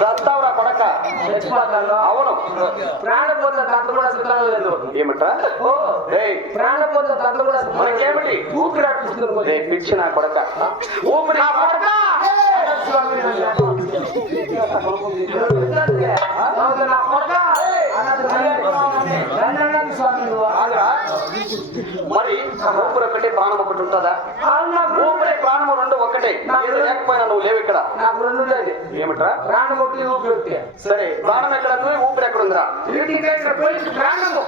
దత్తావురా కొడక అవును ప్రాణపోత తండ్రి కూడా సుఖం లేదు ఏమంటా ప్రాణపోత తండ్రి కూడా మనకేమిటి ఊపిరి పిచ్చి నా కొడక ఊపిరి మరి ఊపిరి ఒకటి ప్రాణం ఒకటి ఉంటుందా ఊపిరి ప్రాణం రెండు ఒకటే లేకపోయినా నువ్వు లేవు ఇక్కడ నాకు రెండు లేదు ఏమిట్రా ప్రాణం ఒకటి ఊపిరి ఒకటి సరే ప్రాణం ఎక్కడ ఊపిరి ఎక్కడ ఉందిరా ప్రాణము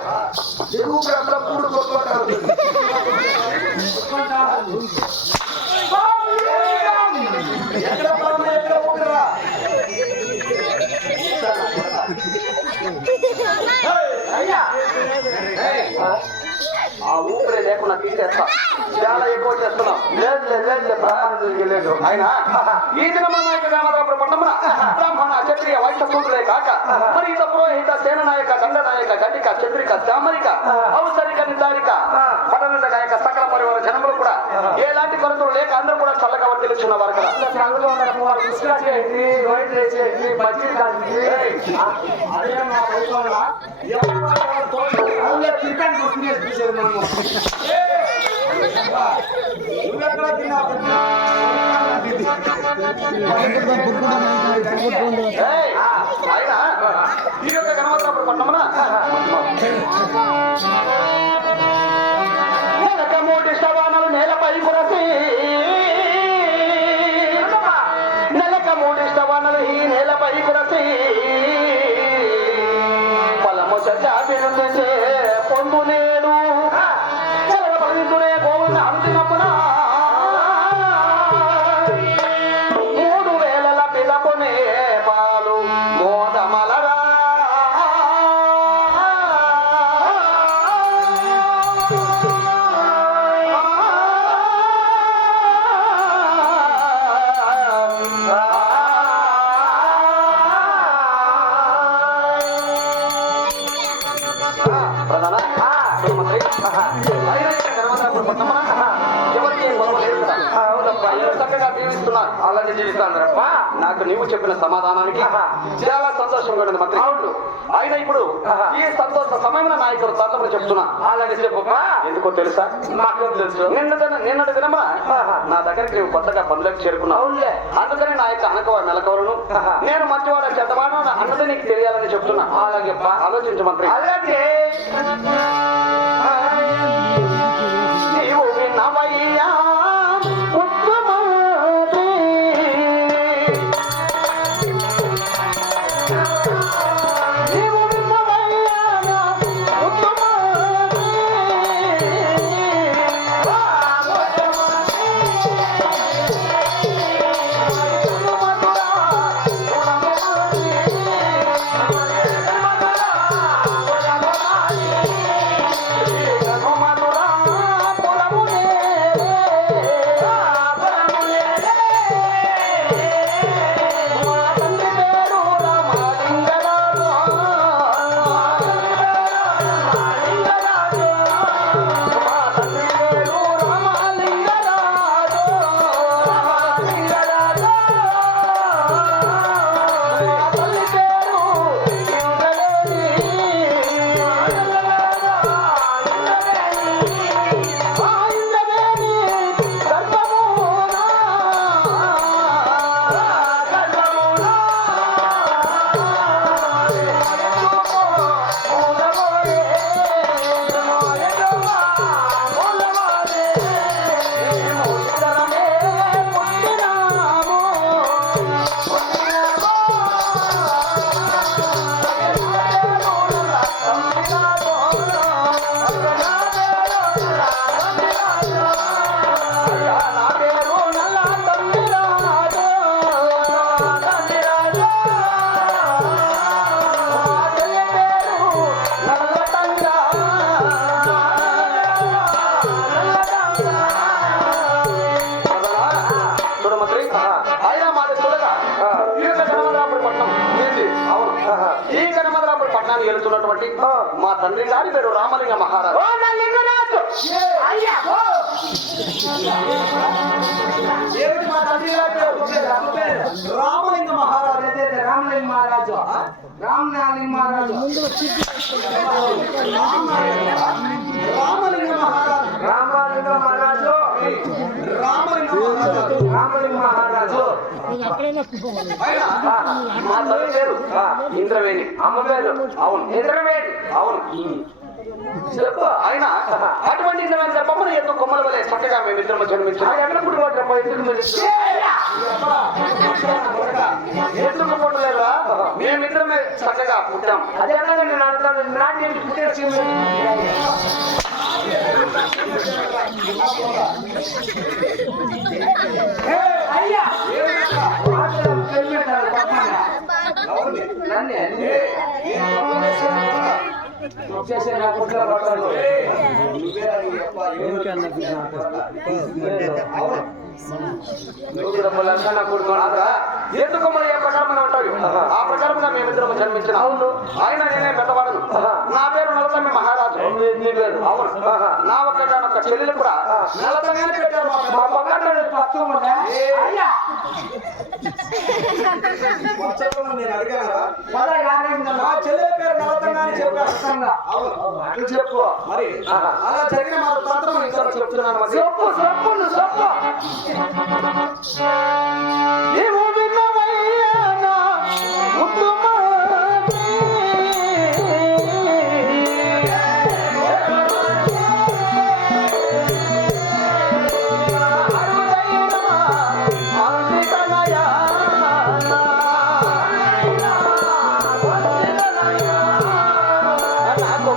ఊపిరి అక్కడ పూడు కొట్టుకుంటారు ఎక్కడ ప్రాణం ఎక్కడ ఊపిరిరా అయ్యా ఆ ఊపిరి లేకుండా తీసేస్తా చాలా ఎక్కువ చేస్తున్నాం లేదు ఆయన ఈ దినమన్నప్పుడు బ్రాహ్మణ క్షత్రియ వైశ్య సూత్రులే కాక మరి ఇంత పురోహిత సేన నాయక దండ నాయక గండిక చంద్రిక చామరిక ఔసరిక నిదారిక పటనంద నాయక సకల పరివార జనములు కూడా ఎలాంటి కొరతలు లేక అందరూ కూడా చల్లగా వర్తిల్చున్న వారు కదా ఈ యొక్క గణవంతపురం పట్టణమున మూడు శ్రవణాలు నేలపై కురసి నెలక మూడు శ్రవణాలు ఈ నేలపై కురసి పొలము చాపినుంచే పొందు నేడు పవిత్రుడే గోవుని అందినప్పున 3000 పిలపునే పాలు మోదమలరా అందరూ చక్కగా జీవిస్తున్నారు. అలాగే జీవిస్తాను. నాకు నీవు చెప్పిన సమాధానానికి చాలా సంతోషంగా ఉన్నది మంత్రి. అవును. ఆయన ఇప్పుడు ఈ సంతోష సమయమైన నాయకుడు తత్వం చెప్తున్నా. అలాగే చెప్పమ్మా. ఎందుకో తెలుసా? మాకేం తెలుసు. నిన్నటి దినమా నా దగ్గరికి నువ్వు కొత్తగా పనులకు చేరుకున్నావు. అవునులే. అందుకని నా యొక్క అనకవ మెలకవలను నేను మంచివాడ చెడ్డవాడు అన్నది నీకు తెలియాలని చెప్తున్నా. అలాగే ఆలోచించు మంత్రి. అలాగే నీవు విన్నవయ్యా ఉత్తమది. నీవు విన్నవయ్యా ఉత్తమది. వెళుతున్నటువంటి మా తండ్రి గారి పేరు రామలింగ మహారాజు. రామలింగ మహారాజు. రామలింగ మహారాజు. రామలింగ మహారాజు. రామలింగ మహారాజు. రామలింగ మహారాజు. రామలింగ మహారాజు. మా తల్లి పేరు ఇంద్రవేణి. అమ్మ పేరు అవును ఇంద్రవేణి. అవును. చెప్పు ఆయన అటువంటి ఇంద్రవేణి చెప్పమని ఎంతో కొమ్మల వలె చక్కగా మేమిద్దరం జన్మించాం. ఎక్కడ పుట్టుకోవటం ఎందుకు పుట్టలేదురా? మేమిద్దరమే చక్కగా పుట్టాం. అదే నేను అడుగుతాను. నాటి పుట్టేసి అయ్యా వచ్చేసి నా పుట్టిన పట్టాలు ఎందుకు మరి ఏ ప్రకారంగా ఉంటాడు ఆ ప్రకారంగా మేమిద్దరం జన్మించిన. అవును. ఆయన నేనే పెద్దవాడను. నా పేరు నలతమ్మి మహారాజు. నీ పేరు అవును. నా ఒక్క చెల్లెలు కూడా నలతమ్మిని పెట్టారు. మా పక్కన అయ్యా నేను అడిగాను. మా చెల్లెల పేరు నలతంగా అని చెప్పాను. అట్లు చెప్పు. మరి అలా జరిగిన మా తంత్రం ఇక్కడ చెప్తున్నాను. మరి చెప్పు చెప్పు చెప్పు. నీవు విన్నవయ్యా నా ఉత్తమది. నాకు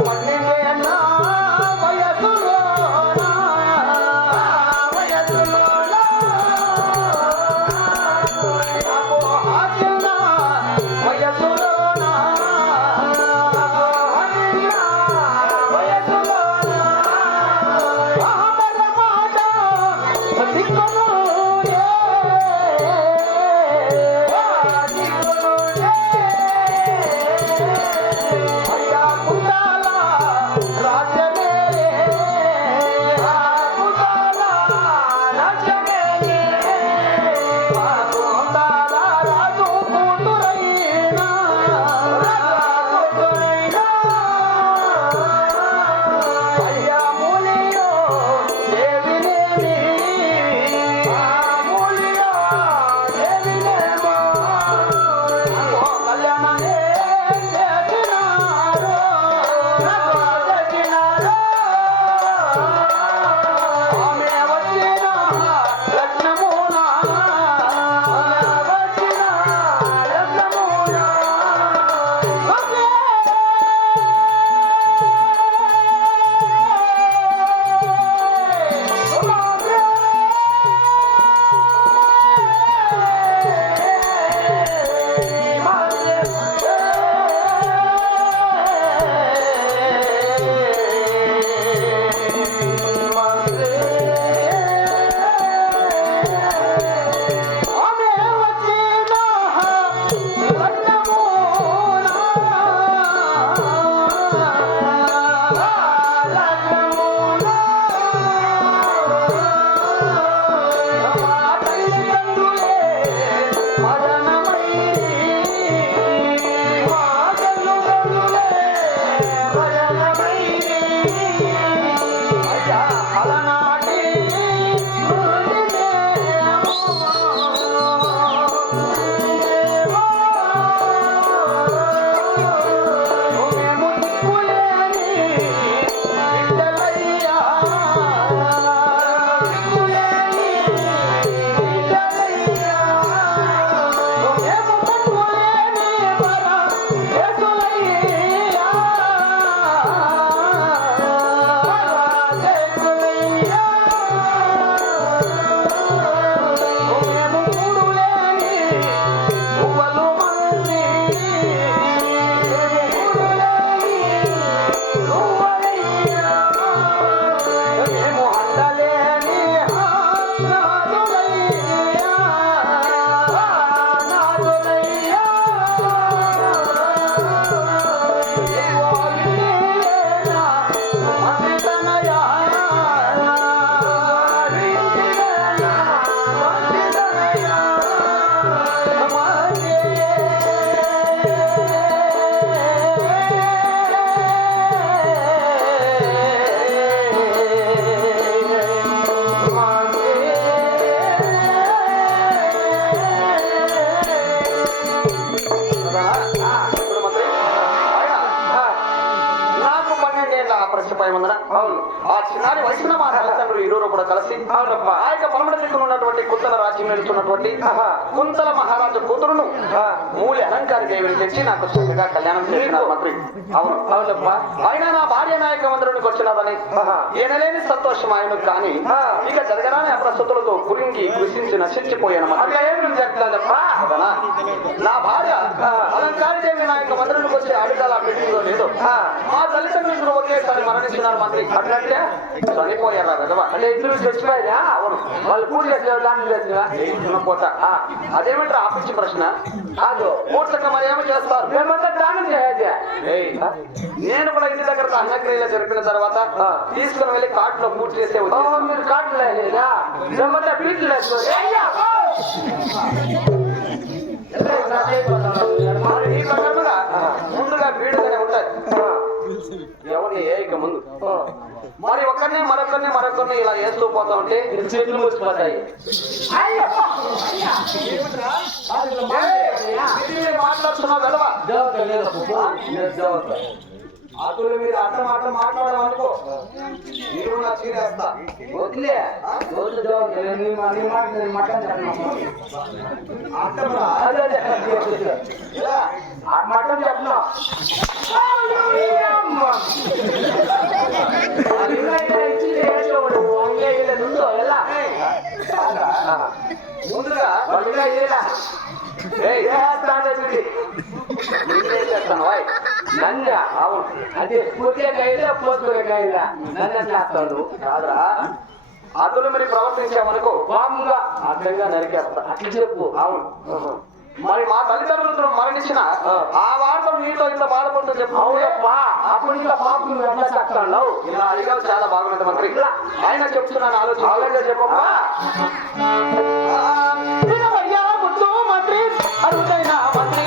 అప్రత్యపై ఉందన ఆ చిన్నారి వయసున మా తల్లిదండ్రులు ఇరువురు కూడా కలిసి ఆ యొక్క పలమడ దిక్కున ఉన్నటువంటి కుంతల రాజ్యం వెళ్తున్నటువంటి కుంతల మహారాజు కూతురును మూలి అలంకారి దేవిని తెచ్చి నాకు చక్కగా కళ్యాణం చేసినారు మంత్రి. అవును అవునప్పా. ఆయన నా భార్య నాయక మందిరానికి వచ్చినదని ఏనలేని సంతోషం ఆయనకు కానీ ఇక జరగరాని అప్రస్తుతులతో గురించి కృషించి నశించిపోయాను. అట్లా ఏమి చెప్తానప్పా. నా భార్య అలంకారి దేవి నాయక మందిరానికి వచ్చి అడుగాల పెట్టిందో లేదో మా తల్లిదండ్రులు ఒకేసారి మరణించినారు మంత్రి. అట్లంటే చనిపోయారా విధవా? అంటే ఇద్దరు చచ్చిపోయారా? అవును. వాళ్ళు పూజ చేసిన పోతా. అదేమిట్రా ఆపించి ప్రశ్న కాదు. పూర్తిగా మరి ఏమి చేస్తారు? మేమంతా దానం చేయాలి. నేను కూడా ఇంటి దగ్గర అన్నక్రియలు జరిపిన తర్వాత తీసుకుని వెళ్ళి కార్డులో పూర్తి చేసే. మీరు కార్డు లేదా? మేమంతా బీట్లు లేదు. ముందుగా బీడుగానే ఉంటాయి ఎవరిని ఏక ముందు. మరి ఒకరిని మరొకరిని ఇలా వేస్తూ పోతా ఉంటే చేతులు మూసిపోతాయి. మాట్లాడుతున్నావు కదవా? అతను మీరు అర్థం మాట్లాడమనుకో మీరు నా చీరేస్తా. వదిలే మటన్ చెప్పినా ముందుగా అవును అదే పూర్తిగా పోతుగా నన్ను చేస్తాడు కాదా? అతను మరి ప్రవర్తించామనుకో బాగుగా అర్థంగా నరికేస్తా. అట్లా చెప్పు. అవును. మరి మా తల్లిదండ్రులు మరణించిన ఆ వార్తలు నీతో ఇంత బాధపడుతూ చెప్పు. అవునప్పా. అప్పుడు ఇంకా పాపం ఎట్లా చెప్తాడు? ఇలా అడిగా చాలా బాగుంది మంత్రి. ఆయన చెప్తున్నాను ఆలోచన చెప్పమ్మా. మంత్రి అరుదైన మంత్రి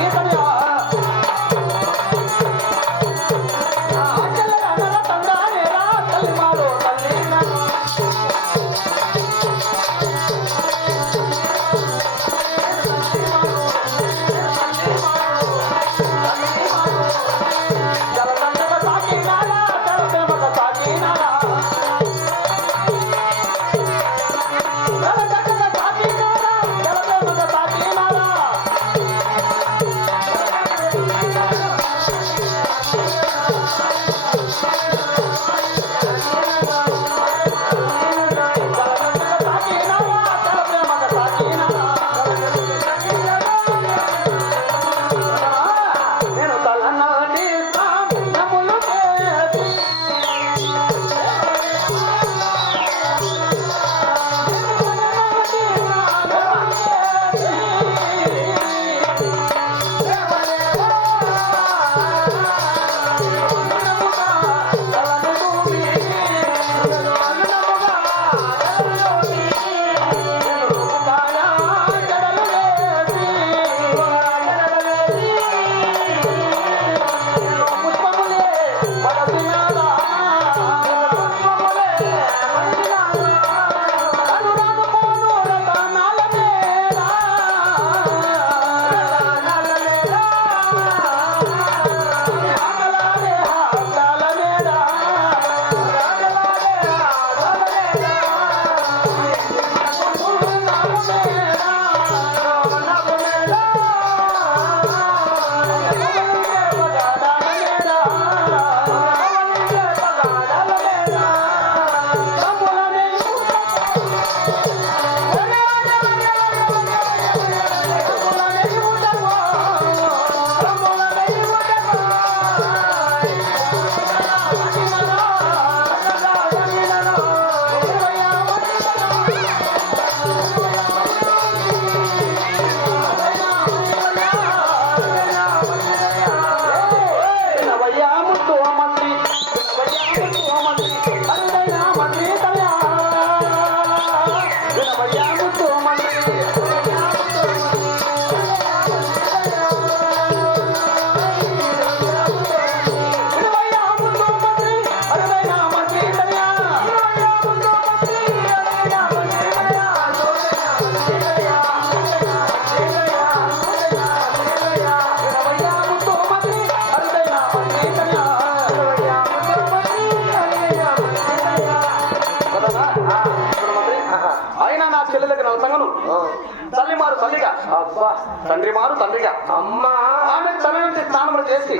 మారు తల్లిగా, అబ్బా తండ్రి మారు తండ్రిగా అమ్మా ఆమె తల నుంచి స్నానములు చేసి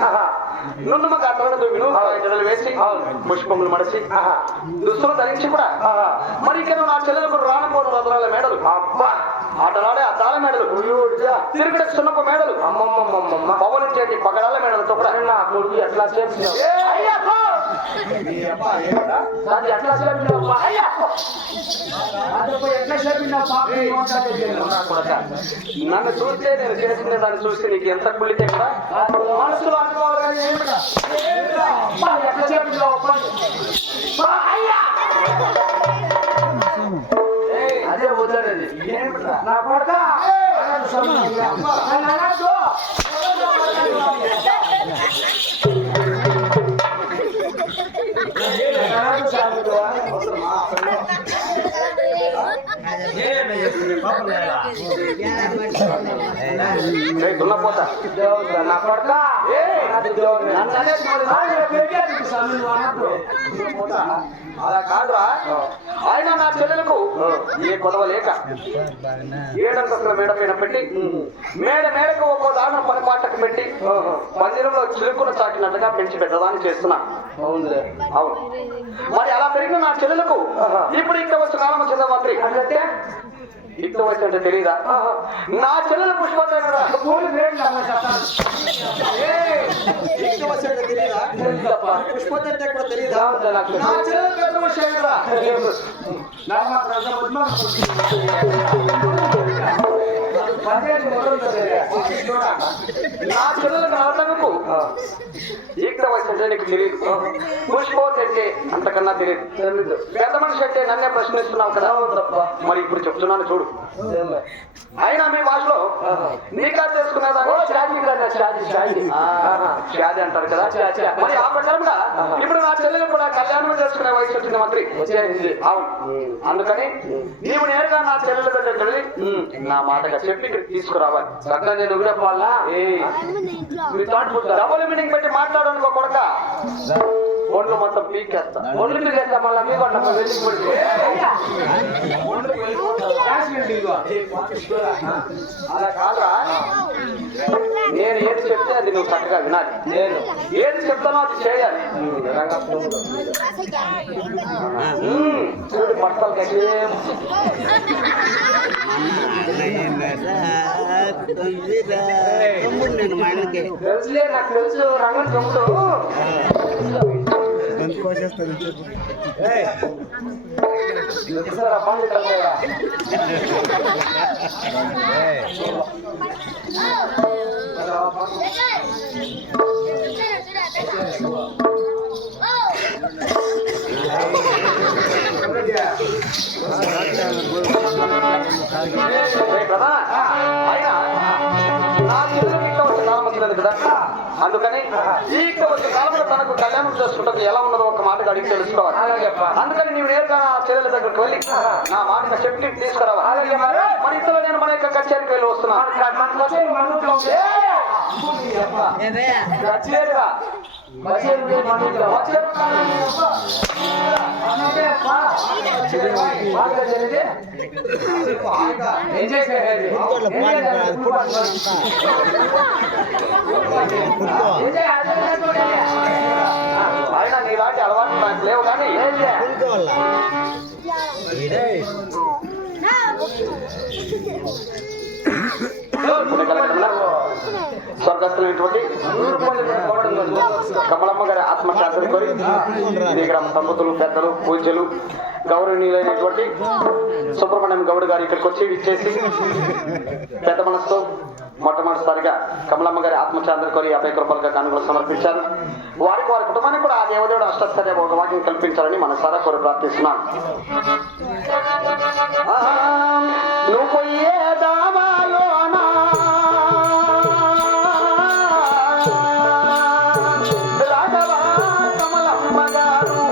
నున్నమగా తలను దువ్విను జడలు వేసి పుష్పములు మడిచి దుస్తులు ధరించి కూడా మరి ఇక్కడ నా చెల్లెలకు రానపోదు రథాల మేడలు, అబ్బా ఆటలాడే అద్దాల మేడలు, తిరుగుడు సున్నపు మేడలు, అమ్మమ్మమ్మమ్మ పవనం చేతి పగడాల మేడలతో కూడా నా కొడుకు ఎట్లా చేస్తున్నావు అది ఎట్లా చెప్పినావు అయ్యా అదొక ఎట్లా చెప్పినావు పాప నన్ను చూస్తే నేను చేసిన దాన్ని చూస్తే నీకు ఎంత కుళ్ళితే కూడా మనసులో అనుకోవాలి కానీ ఏమిటా? అబ్బా, ఎట్లా చెప్పినావు అయ్యా అదే వద్దనేది నా కొడక దున్నపోతా నా కొడక అలా కాదురా, ఆయన నా చెల్లెలకు ఏ కొదవ లేక 7 అంతస్తుల మేడ పైన పెట్టి మేడకు ఒక్కో దారుణ పని పాటకు పెట్టి మందిరంలో చిలుకును చాటినట్లుగా పెంచి పెద్దదాన్ని చేస్తున్నా. అవును మరి అలా పెరిగిన నా చెల్లెలకు ఇప్పుడు ఇక్కడ వచ్చి కాలం చెంద మంత్రి అంటే ఇట్లా వచ్చి తెలీదా? నా చెల్లెల పుష్పదేవరా నా చెల్లెలకు నవతకు ఇక్కడ వచ్చి నీకు తెలియదు, పుష్పోత్ అంటే అంతకన్నా తెలియదు. పెద్ద మనిషి అంటే నన్నే ప్రశ్నిస్తున్నావు కదా, మరి ఇప్పుడు చెప్తున్నాను చూడు. అయినా మీ భాషలో నీకా చేసుకునేదా షాది అంటారు కదా, మరి ఆ ప్రకారంగా ఇప్పుడు నా చెల్లెలు కూడా కళ్యాణం చేసుకునే వయసు వచ్చింది మంత్రి. అవును, అందుకని నీవు నేరుగా నా చెల్లెల దగ్గరికి వెళ్ళి నా మాటగా చెప్పి ఇక్కడ తీసుకురావాలి. అట్లా నేను ఊరేపాలా డబుల్ మీనింగ్ పెట్టి మాట్లాడనుకో కొడక, ఒళ్ళు మొత్తం పీకేస్తా. ఒళ్ళు పీకేస్తా మళ్ళీ మీ కొట్ట వెళ్ళి అలా కాదురా, నేను ఏది చెప్తే అది నువ్వు చక్కగా వినాలి. నేను ఏది చెప్తానో అది చేయాలి. చూడు బట్టలు తెలుసులే, నాకు తెలుసు రంగం తమ్ముడు అందుకని ఈ వచ్చే కాలంలో తనకు కళ్యాణం చేసుకుంటే ఎలా ఉన్నదో ఒక మాటగా అడిగి తెలుసుకోవాలి. అందుకని నీవు నేరుగా నా చెల్లెల దగ్గరికి వెళ్ళి నా మాటగా చెప్పి తీసుకురావాలి. మరి ఇంతలో నేను మన యొక్క కచేరికి వెళ్ళి వస్తున్నాను. ఏం చేసేది ఆయన నీలాంటి అలవాటు నాకు లేవు కానీ స్వర్గస్థులైనటువంటి కమలమ్మ గారి ఆత్మశాంతిని కోరి ఈ గ్రామ దంపతులు, పెద్దలు, పూజ్యులు, గౌరవనీయులైనటువంటి సుబ్రహ్మణ్యం గౌడ్ గారు ఇక్కడికి వచ్చి ఇచ్చేసి పెద్ద మనసుతో మొట్టమొదటిసారిగా కమలమ్మ గారి ఆత్మశాంతిని కోరి 50 రూపాయలుగా కానుకలు సమర్పించారు. వారికి వారి కుటుంబానికి కూడా ఆ దేవదేవుడు అష్టస్థర్య ఒక వాక్యం కల్పించాలని మనసారా కోరి ప్రార్థిస్తున్నాను. నువ్వు పోయే దావాలోనా కమలమ్మ గారు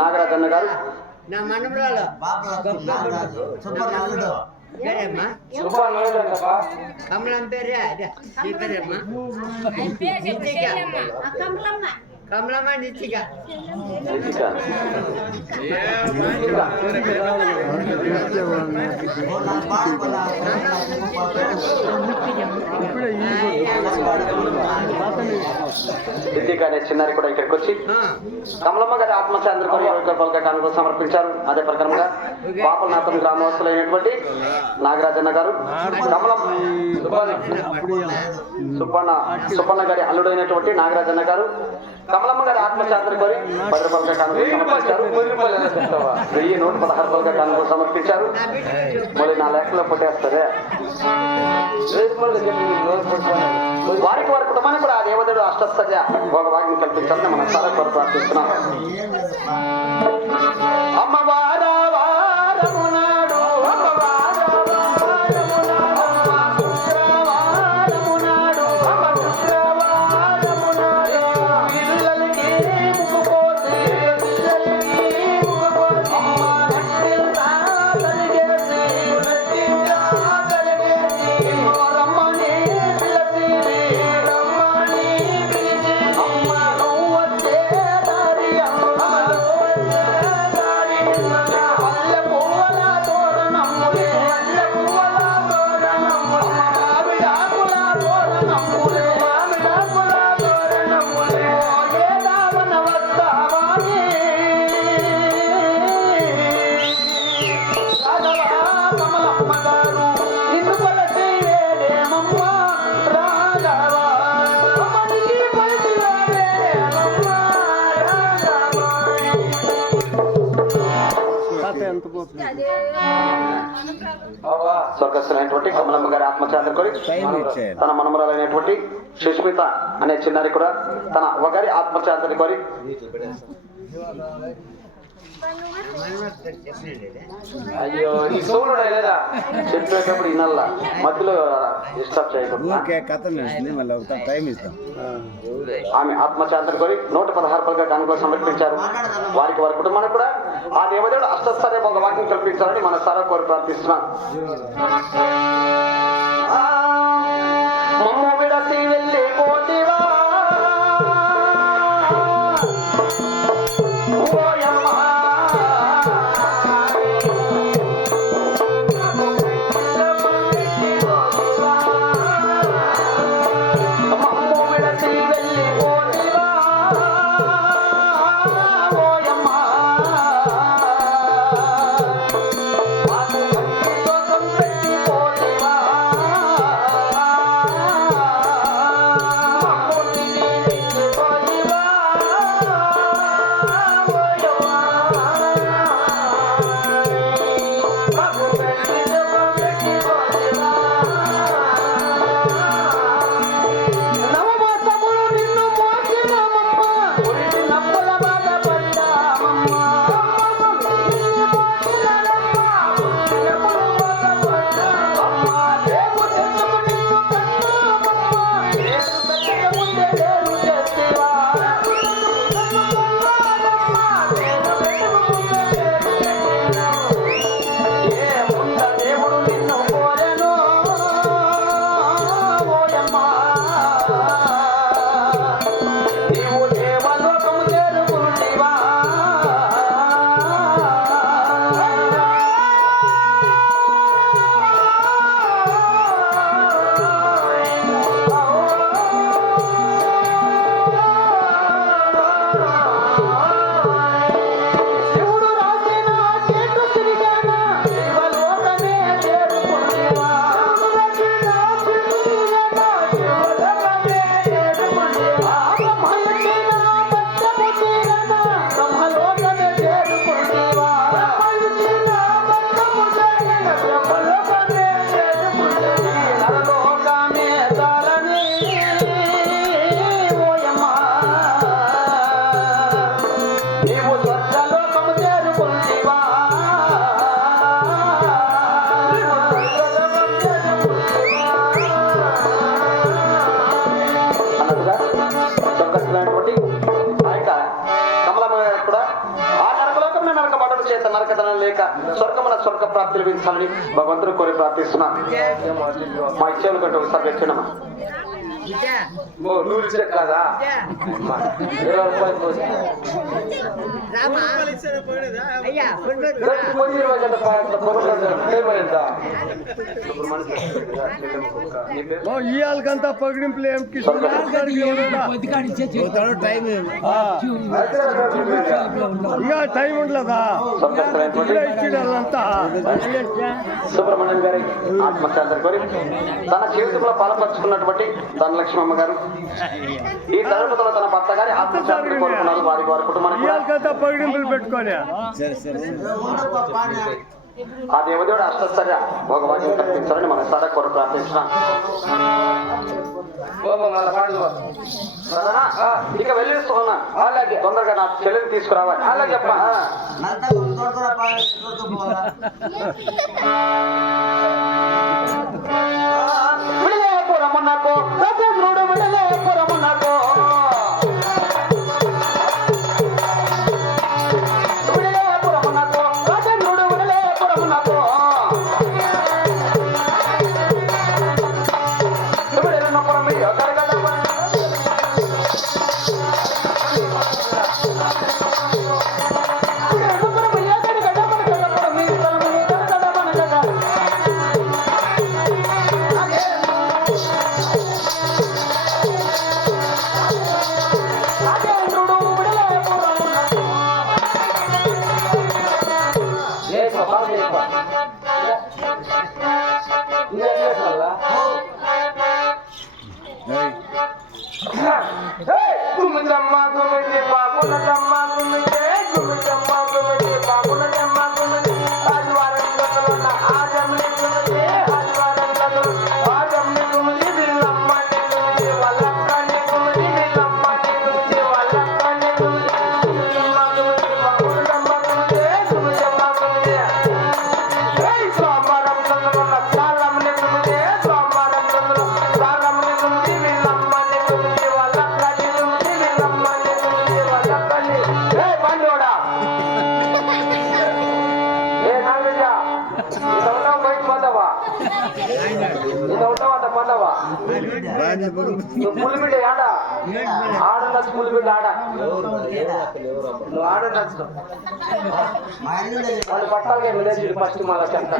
నాగరాజన్న గారు నా మనమరాలు పేరేమ్మా సూపర్ లేదంటప్పా. కమలం పేరే అదే నీ పేరేమ్మా నిత్తిక కమలమ్మ నిత్తిక రితిక. రితిక అనే చిన్నారి కూడా ఇక్కడికి వచ్చి కమలమ్మ గారి ఆత్మశాంతి కొరకు 20 రూపాయలుగా కానుకలు సమర్పించారు. అదే ప్రకారంగా పాపలనాథం గ్రామస్తులైనటువంటి నాగరాజన్న గారు సుబ్బన్న గారి అల్లుడైనటువంటి నాగరాజన్న గారు కమలమ్మ గారి ఆత్మశాంతిని కోరి 10 రూపాయలుగా కానుకలు సమర్పించారు. 1,116 కానుకలు సమర్పించారు. మళ్ళీ నా లెక్కలో కొట్టేస్తారే. వారికి వారి కుటుంబానికి కూడా ఆ దేవదేవుడు అష్టస్థర్య భోగభాగ్యం కల్పించాలని మనం చాలా కొరకు ప్రార్థిస్తున్నాం. అమ్మవారా వారమునాడు స్వర్గస్థులైనటువంటి కమలమ్మ గారి ఆత్మశాంతి కోరి తన మనమరాలైనటువంటి సుష్మిత అనే చిన్నారి కూడా తన ఒకరి ఆత్మశాంతిని కోరి అయ్యో ఈ సోనుడు లేదా చెప్పేటప్పుడు ఈ నెల మధ్యలో డిస్టర్బ్ చేయకూడదు. ఆమె ఆత్మశాంతిని కోరి 116 రూపాయలుగా కానుకలు సమర్పించారు. వారికి వారి కుటుంబానికి కూడా ఆ దేవదేవుడు అష్టస్థర్య ఒక వాక్యం కల్పించాలని మన సారా కోరి ప్రార్థిస్తున్నాం. మమ్ము విడసి వెళ్ళి పోతివా వేదన లేక స్వర్గమున స్వర్గ ప్రాప్తి లభించాలని భగవంతుడు కోరి ప్రార్థిస్తున్నాను. మా ఇచ్చేలు కంటే ఒకసారి పెట్టినమ్మా. విజయ నూరు చెక్ కాదా విజయ 20 రూపాయలు పోసి రామా అయ్యా ఫుట్బాల్ పోయి 20 గంట పాయింట్ పోయిందా ఇవాళకంతా పగిడింపులు ఏం ఇంకా టైం ఉండలేదా ఇచ్చిడంతా సుబ్రహ్మణ్యం గారి ఆత్మశాంతి కోరి తన జీవితంలో పాల్పంచుకున్నటువంటి ధనలక్ష్మమ్మ గారు ఈ ధర్మతలో తన భర్త గారి ఆత్మశాంతిని కోరుకున్నారు. వారి వారి కుటుంబానికి కూడా ఇవాళకంతా పగిడింపులు పెట్టుకోలే ఆ దేవదేవుడు అష్టైశ్వర్య భగవాన్ కల్పించాలని మనసారా కోరి ప్రార్థించిన ఇక వెళ్ళిస్తున్నా. అలాగే తొందరగా నా చెల్లెని తీసుకురావాలి. అలాగే చెప్ప విడలేపురమునకు రాజేంద్రుడు విడలేపురమునకు విడలేపురమునకు రాజేంద్రుడు విడలేపురమునకు విడలనపురమి కరగడమ గుమిజమ్మ గుమిజి బాబుల జమ్మ గుమిజే గుమిజమ్మ గుమిజి బాబుల జమ్మ గుమిజి ఆదివారం గదులున్న ఆజమ్ని గుమిజి ఆదివారం గదులు ఆజమ్ని గుమిజి దిల్లమ్మని గుమిజి వల్లక్కని గుమిజి దిల్లమ్మని గుమిజి వల్లక్కని గుమిజి గుమిజమ్మ గుమిజి బాబుల జమ్మ గుమిజి గుమిజమ్మ గుమిజి సోమవారం గదులున్న సాలమ్మని గుమిజి సోమవారం గదులు సాలమ్మని గుమిజి దిల్లమ్మని గుమిజి వల్లక్కని గుమిజి దిల్లమ్మని గుమిజి వల్లక్కని బండోడా ఏ నాగజ ఇదొకటో బయట పోతావా ఇదొకటో అంత పోతావా నువ్వు పులిబిడ్డ ఆడ ఆడచ్చు పులిబిడ్డ ఆడ నువ్వు ఆడచ్చు వాళ్ళు పట్టాలి ఫస్ట్ మళ్ళా చెప్తా